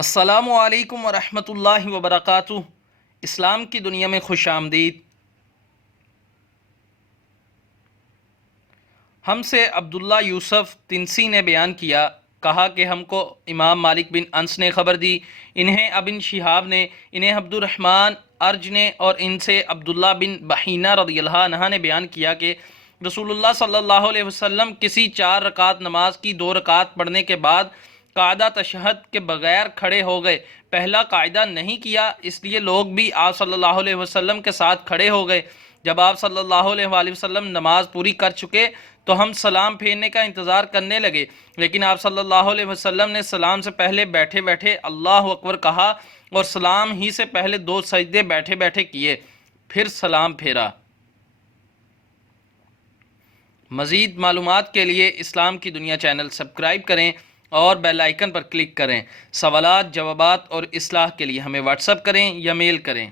السلام علیکم ورحمۃ اللہ وبرکاتہ۔ اسلام کی دنیا میں خوش آمدید۔ ہم سے عبداللہ یوسف تنسی نے بیان کیا، کہا کہ ہم کو امام مالک بن انس نے خبر دی، انہیں ابن شہاب نے، انہیں عبد الرحمن ارج نے، اور ان سے عبداللہ بن بحینہ رضی اللہ عنہ نے بیان کیا کہ رسول اللہ صلی اللہ علیہ وسلم کسی 4 رکعت نماز کی 2 رکعت پڑھنے کے بعد قاعدہ تشہد کے بغیر کھڑے ہو گئے۔ پہلا قاعدہ نہیں کیا، اس لیے لوگ بھی آپ صلی اللہ علیہ وسلم کے ساتھ کھڑے ہو گئے۔ جب آپ صلی اللہ علیہ وآلہ وسلم نماز پوری کر چکے تو ہم سلام پھیرنے کا انتظار کرنے لگے، لیکن آپ صلی اللہ علیہ وسلم نے سلام سے پہلے بیٹھے بیٹھے اللہ اکبر کہا اور سلام ہی سے پہلے 2 سجدے بیٹھے بیٹھے کیے، پھر سلام پھیرا۔ مزید معلومات کے لیے اسلام کی دنیا چینل سبسکرائب کریں اور بیل آئیکن پر کلک کریں۔ سوالات، جوابات اور اصلاح کے لیے ہمیں واٹس ایپ کریں یا میل کریں۔